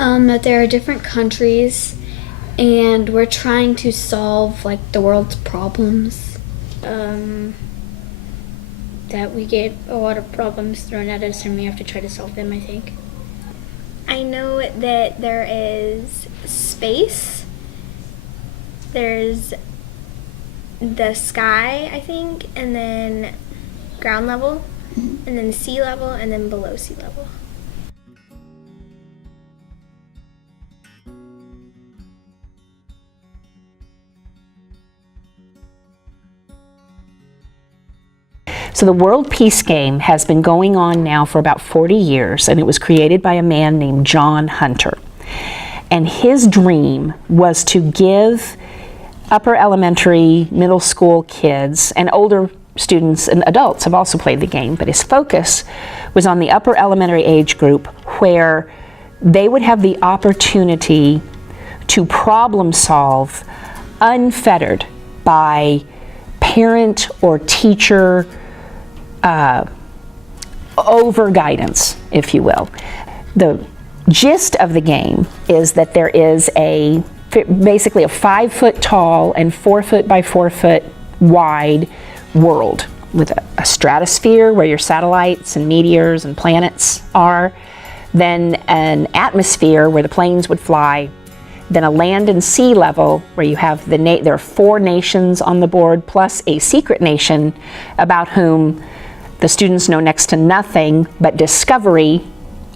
That there are different countries, and we're trying to solve the world's problems. That we get a lot of problems thrown at us, and we have to try to solve them, I think. I know that there is space, there's the sky, I think, and then ground level, and then sea level, and then below sea level. So the World Peace Game has been going on now for about 40 years, and it was created by a man named John Hunter. And his dream was to give upper elementary, middle school kids, and older students and adults have also played the game, but his focus was on the upper elementary age group, where they would have the opportunity to problem solve unfettered by parent or teacher over guidance, if you will. The gist of the game is that there is basically a 5-foot tall and 4-foot by 4-foot wide world with a stratosphere where your satellites and meteors and planets are, then an atmosphere where the planes would fly, then a land and sea level where you have there are 4 nations on the board plus a secret nation about whom the students know next to nothing, but discovery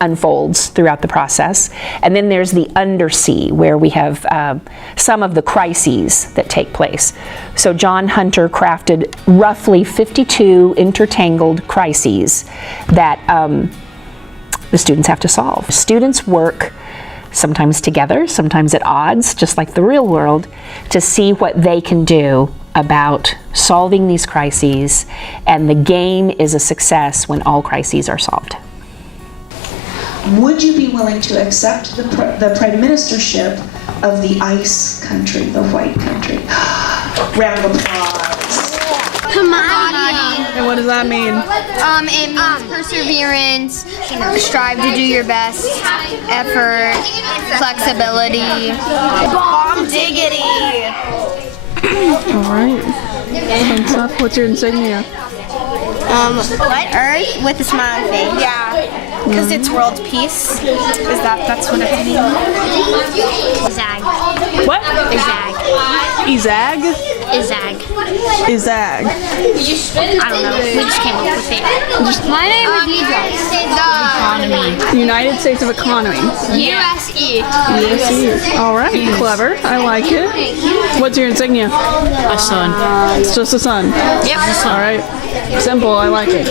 unfolds throughout the process. And then there's the undersea, where we have some of the crises that take place. So John Hunter crafted roughly 52 intertangled crises that the students have to solve. Students work sometimes together, sometimes at odds, just like the real world, to see what they can do about solving these crises, and the game is a success when all crises are solved. Would you be willing to accept the prime ministership of the ice country, the white country? Round of applause. Pamadi. And what does that mean? It means perseverance, strive to do your best, effort, flexibility. Bombdiggity. All right. Fun stuff. What's your insignia? Earth with a smiling face. Yeah. Because it's world peace. That's what it means? Eizag. What? Eizag. Eizag? Eizag. Eizag. I don't know. We just came up with it. My name is Eizag. Economy. United States of Economy. USE. USE. All right. Clever. I like it. What's your insignia? A sun. It's just a sun. Yep. All right. Simple. I like it.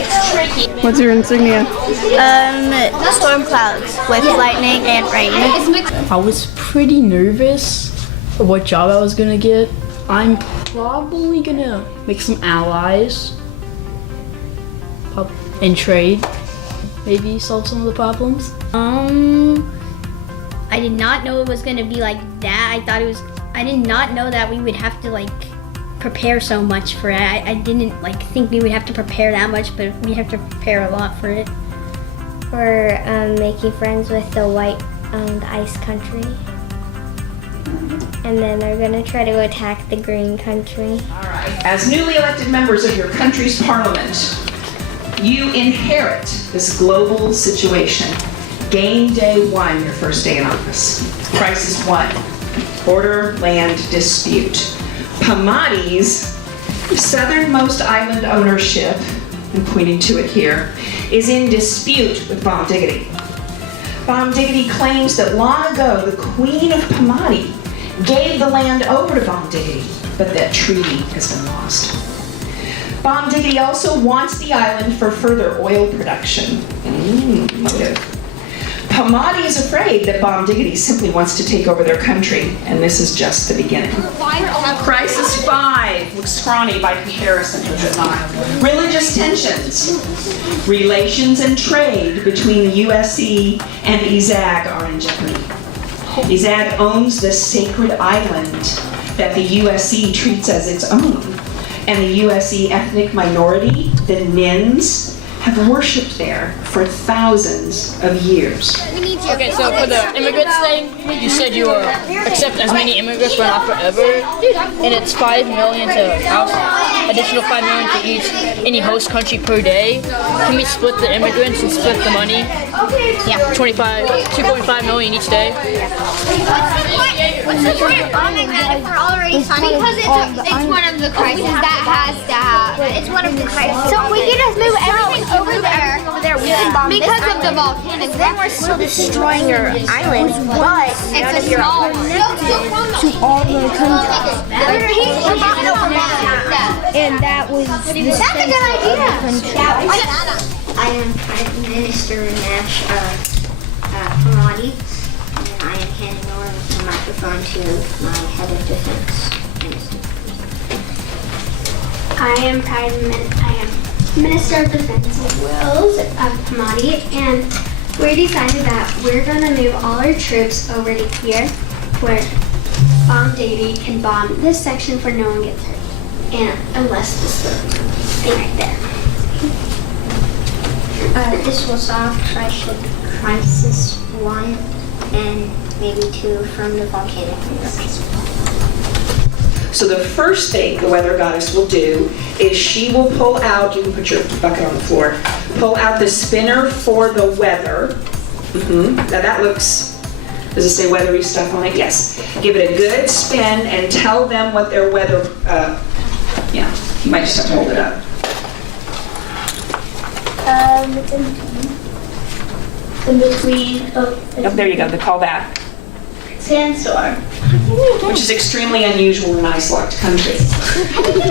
What's your insignia? Storm clouds with lightning and rain. I was pretty nervous of what job I was gonna get. I'm probably gonna make some allies and trade. Maybe solve some of the problems. I did not know it was going to be like that. I did not know that we would have to prepare so much for it. I didn't think we would have to prepare that much, but we have to prepare a lot for it. We're making friends with the ice country. And then they're gonna try to attack the green country. All right. As newly elected members of your country's parliament, you inherit this global situation. Game day 1, your first day in office. Crisis 1, borderland dispute. Pamadi's southernmost island ownership, I'm pointing to it here, is in dispute with Bombdiggity. Bombdiggity claims that long ago the Queen of Pamadi gave the land over to Bombdiggity, but that treaty has been lost. Bombdiggity also wants the island for further oil production. Motive. Pamadi is afraid that Bombdiggity simply wants to take over their country, and this is just the beginning. Crisis 5 looks scrawny by comparison, does it not? Religious tensions. Relations and trade between the USE and Eizag are in jeopardy. Eizag owns this sacred island that the USE treats as its own. And the USE ethnic minority, the Nins, have worshipped there for thousands of years. Okay, so for the immigrants thing, you said you will accept as many immigrants but not forever, and it's 5 million to house, additional 5 million to each any host country per day. Can we split the immigrants and split the money? Yeah, 2.5 million each day. What's the point of funding that if we're already funding? Because it's one of the crises that has to happen. It's one of the crises. So we can just move everything over there. We can bomb because of the volcanic. Then we're still destroying your island, but It's a small. to all the countries. And that was That's a good idea. I am Prime Minister Nash Hamadi, and I am handing over the microphone to my head of defense minister. I am Minister of Defense Wills Hamadi, and we decided that we're going to move all our troops over to here where Bombdiggity can bomb this section where no one gets hurt. And unless this little thing right there. This will solve Crisis 1 and maybe 2 from the volcanic eruption. So the first thing the weather goddess will do is she will pull out, you can put your bucket on the floor, pull out the spinner for the weather. Now that looks, does it say weathery stuff on it? Yes. Give it a good spin and tell them what their weather, yeah, you might just have to hold it up. In between Oh, there you go, call that. sandstorm. Which is extremely unusual in an ice-locked country.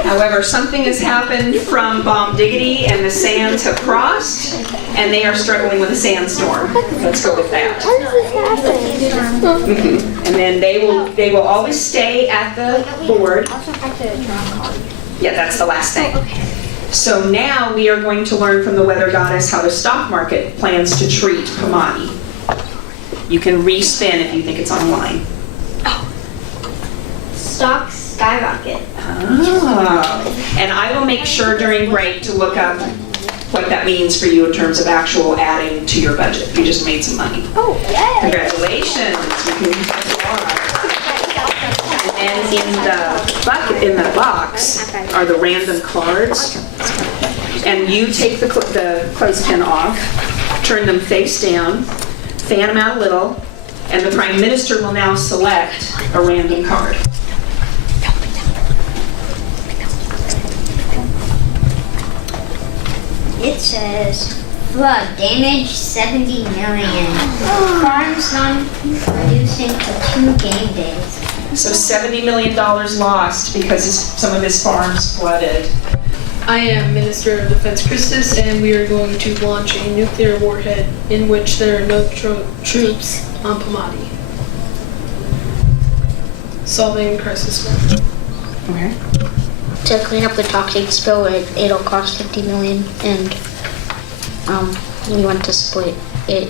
However, something has happened from Bombdiggity and the sands have crossed, and they are struggling with a sandstorm. Let's go with that. And then they will always stay at the board. Yeah, that's the last thing. So now we are going to learn from the weather goddess how the stock market plans to treat Hamadi. You can respin if you think it's online. Stocks skyrocket. Oh. And I will make sure during break to look up what that means for you in terms of actual adding to your budget. You just made some money. Oh, yeah. Congratulations. You can and then in the box are the random cards. And you take the clothespin off, turn them face down, fan them out a little, and the Prime Minister will now select a random card. It says flood damage 70 million. Farms non-producing for 2 game days. So $70 million lost because some of his farms flooded. I am Minister of Defense Christus, and we are going to launch a nuclear warhead in which there are no troops on Hamadi. Solving Crisis 1. Okay. To clean up the toxic spill, it'll cost 50 million, and we want to split it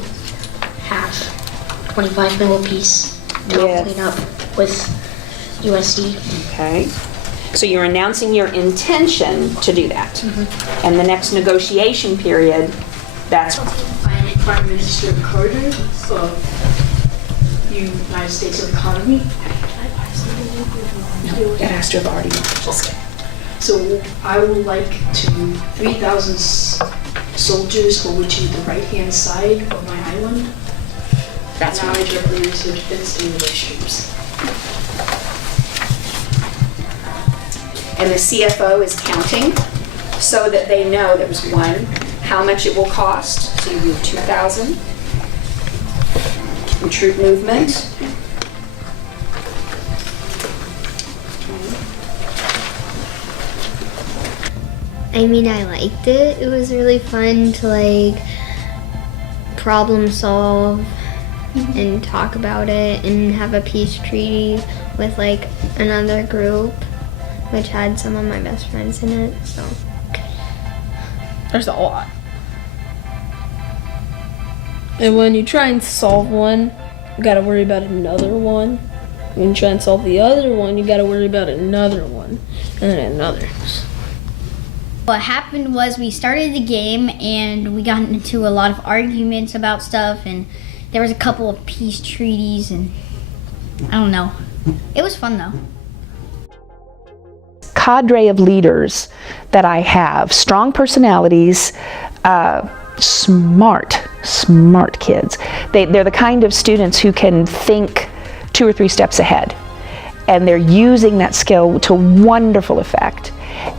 half, 25 mil apiece to clean up with USD. Okay. So you're announcing your intention to do that. And the next negotiation period, that's... I am Prime Minister Carter of the United States of Economy. No, that has to have already been. So I would like to 3,000 soldiers for which is the right-hand side of my island. That's now right. I directly to defense and troops. And the CFO is counting so that they know there's one, how much it will cost. So you do 2,000. And troop movement. I mean, I liked it. It was really fun to like problem solve and talk about it and have a peace treaty with like another group, which had some of my best friends in it. So There's a lot. And when you try and solve one, you gotta worry about another one. When you try and solve the other one, you gotta worry about another one. And then another. What happened was we started the game and we got into a lot of arguments about stuff, and there was a couple of peace treaties, and I don't know. It was fun though. Cadre of leaders that I have, strong personalities, smart kids. They're the kind of students who can think 2 or 3 steps ahead, and they're using that skill to wonderful effect,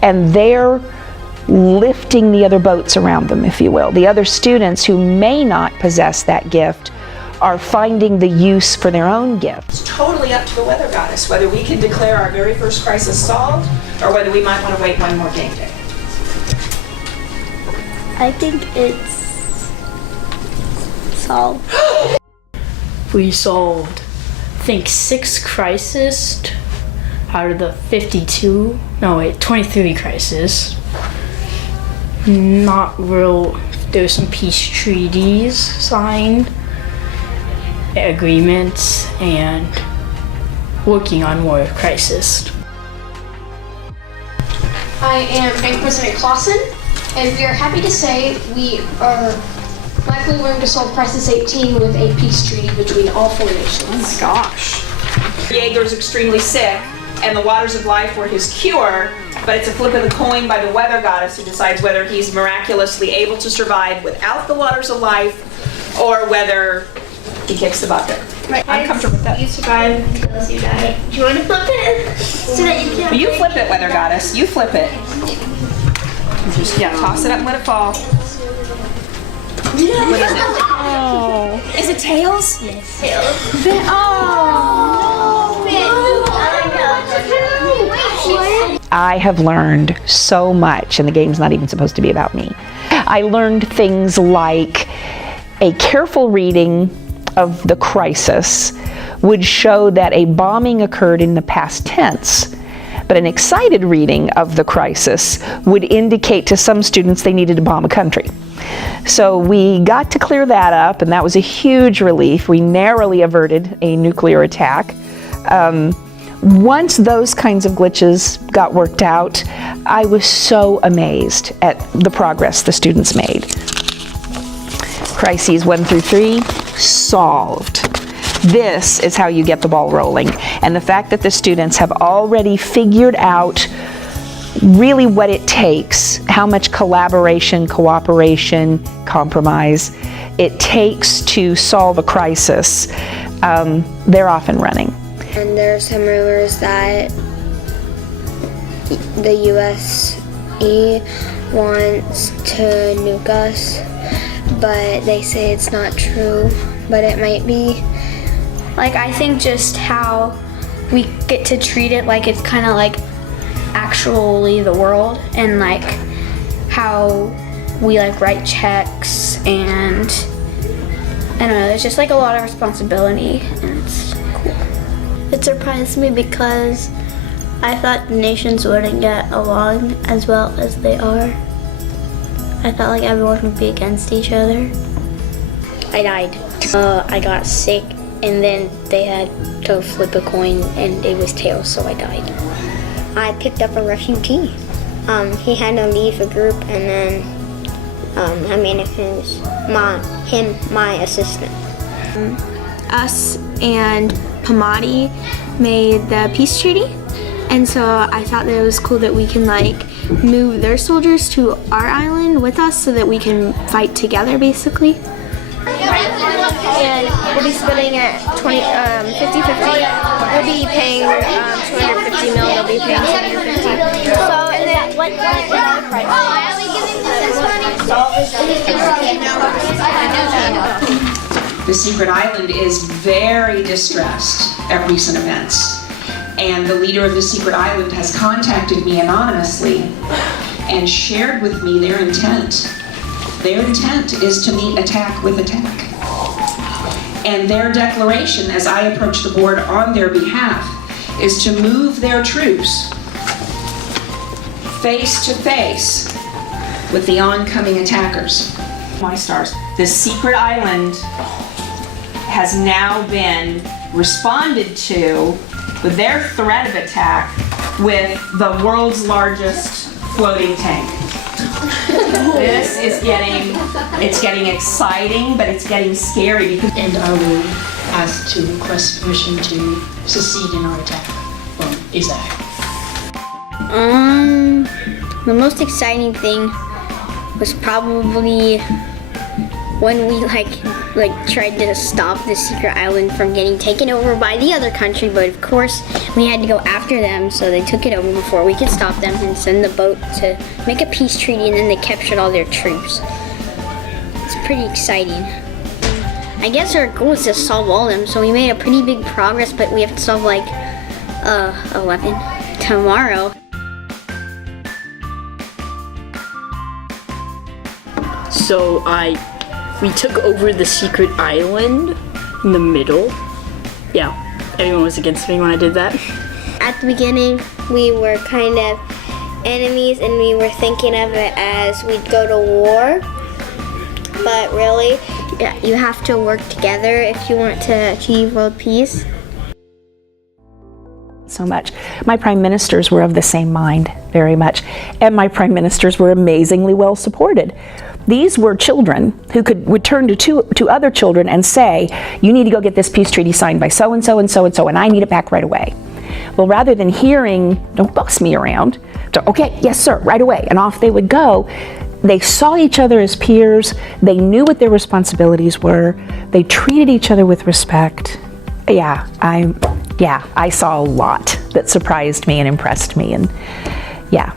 and they're lifting the other boats around them, if you will. The other students who may not possess that gift are finding the use for their own gift. It's totally up to the weather goddess whether we can declare our very first crisis solved or whether we might want to wait one more game day. I think it's solved. We solved, I think, 6 crises out of the 23 crises. Not real, there were some peace treaties signed, agreements, and working on more crises. I am Bank President Clausen, and we are happy to say we are likely going to solve Crisis 18 with a peace treaty between all 4 nations. Oh my gosh. Yager's extremely sick, and the waters of life were his cure, but it's a flip of the coin by the weather goddess who decides whether he's miraculously able to survive without the waters of life or whether he kicks the bucket. Right. I'm comfortable with that. You survive until you die. Do you want to flip it? So that you can. Well, you flip it, weather goddess. You flip it. Just toss it up and let it fall. What is it? Oh. Is it tails? Yes. Tails. I have learned so much, and the game's not even supposed to be about me. I learned things like a careful reading of the crisis would show that a bombing occurred in the past tense, but an excited reading of the crisis would indicate to some students they needed to bomb a country. So we got to clear that up, and that was a huge relief. We narrowly averted a nuclear attack. Once those kinds of glitches got worked out, I was so amazed at the progress the students made. Crises 1 through 3, solved. This is how you get the ball rolling. And the fact that the students have already figured out really what it takes, how much collaboration, cooperation, compromise it takes to solve a crisis, they're off and running. And there are some rumors that the U.S. wants to nuke us, but they say it's not true, but it might be. Like, I think just how we get to treat it like it's kind of like actually the world, and like how we like write checks, and I don't know, there's just like a lot of responsibility, and it's cool. It surprised me because I thought the nations wouldn't get along as well as they are. I thought like everyone would be against each other. I died. I got sick, and then they had to flip a coin, and it was tails, so I died. I picked up a refugee. He had to leave the group, and then I made him my assistant. Us and Pamadi made the peace treaty, and so I thought that it was cool that we can like move their soldiers to our island with us so that we can fight together, basically. And we'll be splitting it 50-50. We'll be paying 250 mil. They'll be paying 250. So, and then what is our price? The secret island is very distressed at recent events, and the leader of the secret island has contacted me anonymously and shared with me their intent. Their intent is to meet attack with attack. And their declaration, as I approach the board on their behalf, is to move their troops face to face with the oncoming attackers. My stars. The secret island has now been responded to with their threat of attack with the world's largest floating tank. This is it's getting exciting, but it's getting scary because. And are we asked to request permission to succeed in our attack on Eizag? The most exciting thing was probably when we tried to stop the secret island from getting taken over by the other country, but of course we had to go after them, so they took it over before we could stop them and send the boat to make a peace treaty, and then they captured all their troops. It's pretty exciting. I guess our goal is to solve all of them, so we made a pretty big progress, but we have to solve 11 tomorrow. So we took over the secret island in the middle. Yeah, everyone was against me when I did that. At the beginning, we were kind of enemies and we were thinking of it as we'd go to war. But really, you have to work together if you want to achieve world peace. So much. My prime ministers were of the same mind, very much. And my prime ministers were amazingly well supported. These were children who would turn to other children and say, you need to go get this peace treaty signed by so-and-so and so-and-so, and I need it back right away. Well, rather than hearing, don't boss me around, to, okay, yes, sir, right away, and off they would go, they saw each other as peers, they knew what their responsibilities were, they treated each other with respect. I saw a lot that surprised me and impressed me, and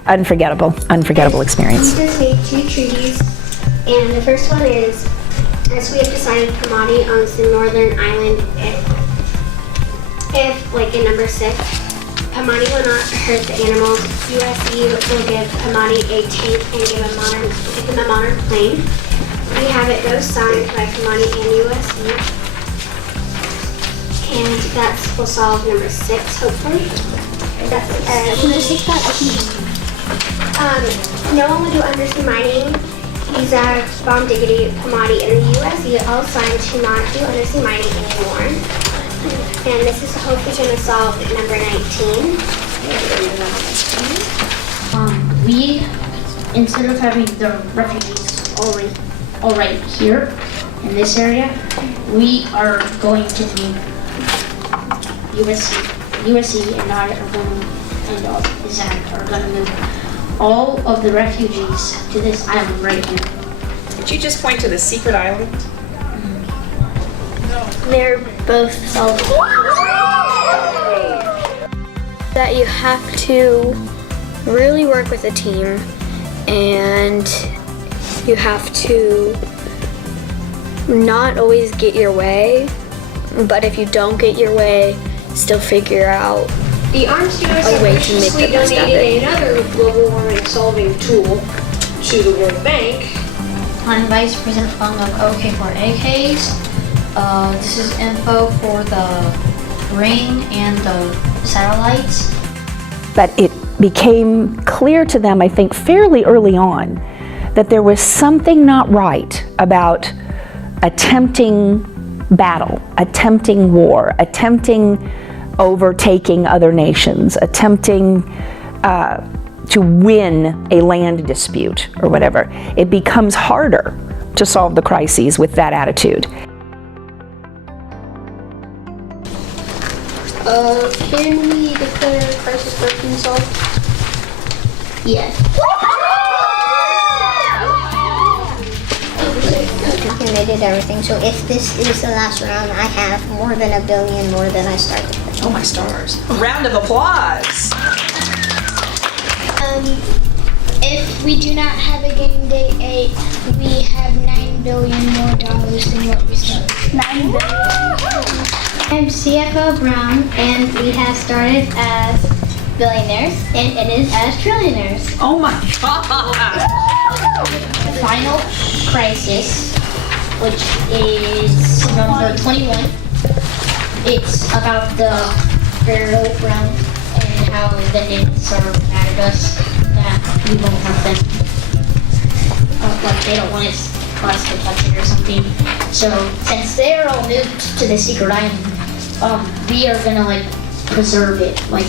unforgettable experience. We just made 2 treaties, and the first one is, as we have decided, Pamadi owns the northern island if in number 6, Pamadi will not hurt the animals. USE will give Pamadi a tank and give them a modern plane. We have it both signed by Pamadi and USE. And that will solve number 6, hopefully. Can I take that? No one will do undersea mining. Eizag, Bombdiggity, Pamadi, and the USE all signed to not do undersea mining anymore. And this is hopefully going to solve number 19. We, instead of having the refugees already here in this area, we are going to be USC and I are going and Eizag are going to move all of the refugees to this island right here. Did you just point to the secret island? They're both solved. That you have to really work with a team, and you have to not always get your way, but if you don't get your way, still figure out The Arms a way to make the best of it. another global warming solving tool to the World Bank. I'm Vice President Fung of OK4AKs. This is info for the ring and the satellites. But it became clear to them, I think, fairly early on, that there was something not right about attempting battle, attempting war, attempting overtaking other nations, attempting to win a land dispute or whatever. It becomes harder to solve the crises with that attitude. Can we declare crisis working solved? Yes. And they did everything. So if this is the last round, I have more than $1 billion more than I started with. Oh my stars. A round of applause. If we do not have a game day 8, we have $9 billion more than what we started. $9 billion. I'm CFO Brown, and we have started as billionaires, and it is as trillionaires. Oh my god. Final crisis, which is number 21. It's about the burial ground and how the natives are mad at us that we won't have them. Like they don't want us to touch it or something. So since they're all moved to the secret island, we are gonna preserve it like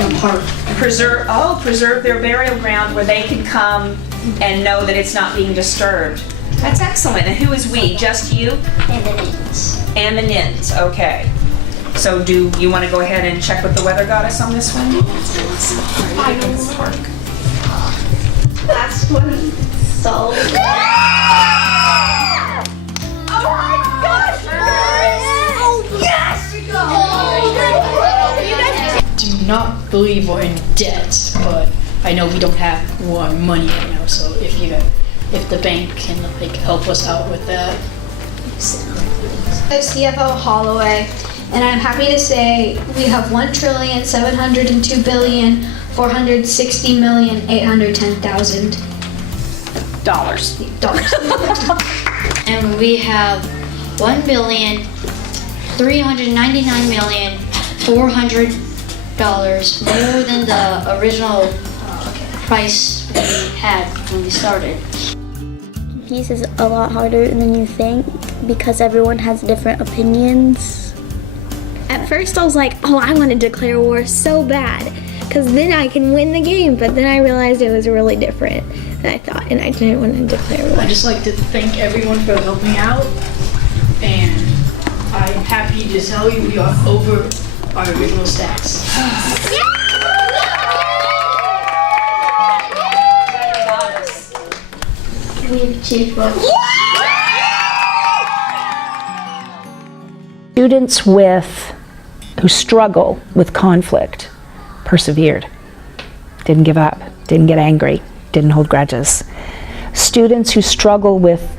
a park. Preserve their burial ground where they can come and know that it's not being disturbed. That's excellent. And who is we? Just you? And the nins. And the nins, okay. So do you want to go ahead and check with the weather goddess on this one? Last one. So. Do not believe we're in debt, but I know we don't have more money right now, so if the bank can like help us out with that. CFO Holloway, and I'm happy to say we have $1,702,460,810,000 dollars. And we have $1,399,400 more than the original price we had when we started. Peace is a lot harder than you think because everyone has different opinions. At first I was like, oh, I want to declare war so bad because then I can win the game, but then I realized it was really different than I thought and I didn't want to declare war. I'd just like to thank everyone for helping out, and I'm happy to tell you we are over our original stats. We have cheeseburgers. Students who struggle with conflict persevered, didn't give up, didn't get angry, didn't hold grudges. Students who struggle with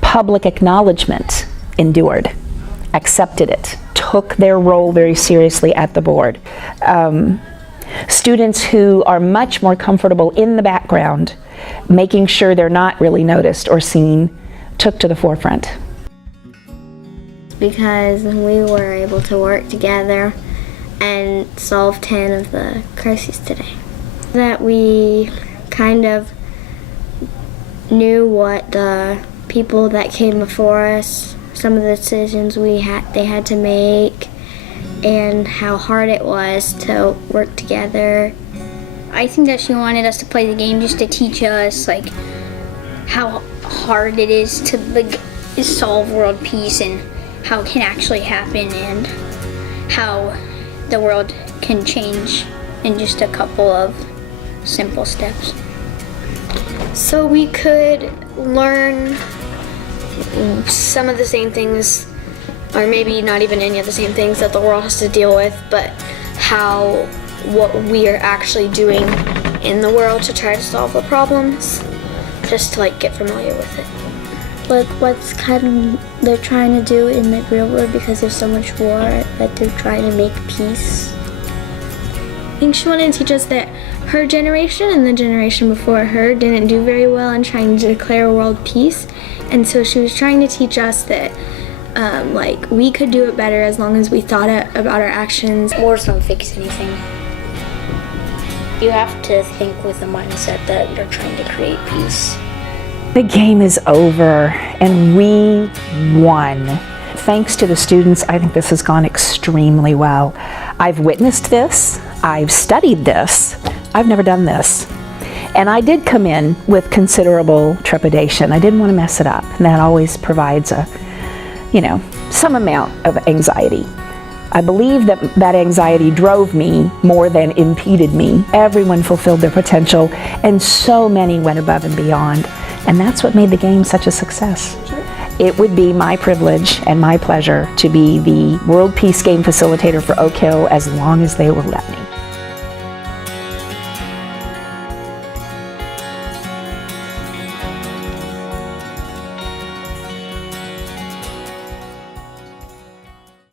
public acknowledgement endured, accepted it, took their role very seriously at the board. Students who are much more comfortable in the background, making sure they're not really noticed or seen, took to the forefront. Because we were able to work together and solve 10 of the crises today. That we kind of knew what the people that came before us, some of the decisions they had to make, and how hard it was to work together. I think that she wanted us to play the game just to teach us like how hard it is to solve world peace and how it can actually happen and how the world can change in just a couple of simple steps. So we could learn some of the same things, or maybe not even any of the same things that the world has to deal with, but what we are actually doing in the world to try to solve the problems, just to like get familiar with it. Like what's they're trying to do in the real world because there's so much war that they're trying to make peace. I think she wanted to teach us that her generation and the generation before her didn't do very well in trying to declare world peace, and so she was trying to teach us that like we could do it better as long as we thought about our actions. Wars don't fix anything. You have to think with the mindset that you're trying to create peace. The game is over and we won. Thanks to the students, I think this has gone extremely well. I've witnessed this, I've studied this, I've never done this. And I did come in with considerable trepidation. I didn't want to mess it up, and that always provides some amount of anxiety. I believe that anxiety drove me more than impeded me. Everyone fulfilled their potential, and so many went above and beyond. And that's what made the game such a success. It would be my privilege and my pleasure to be the World Peace Game Facilitator for Oakhill as long as they will let me.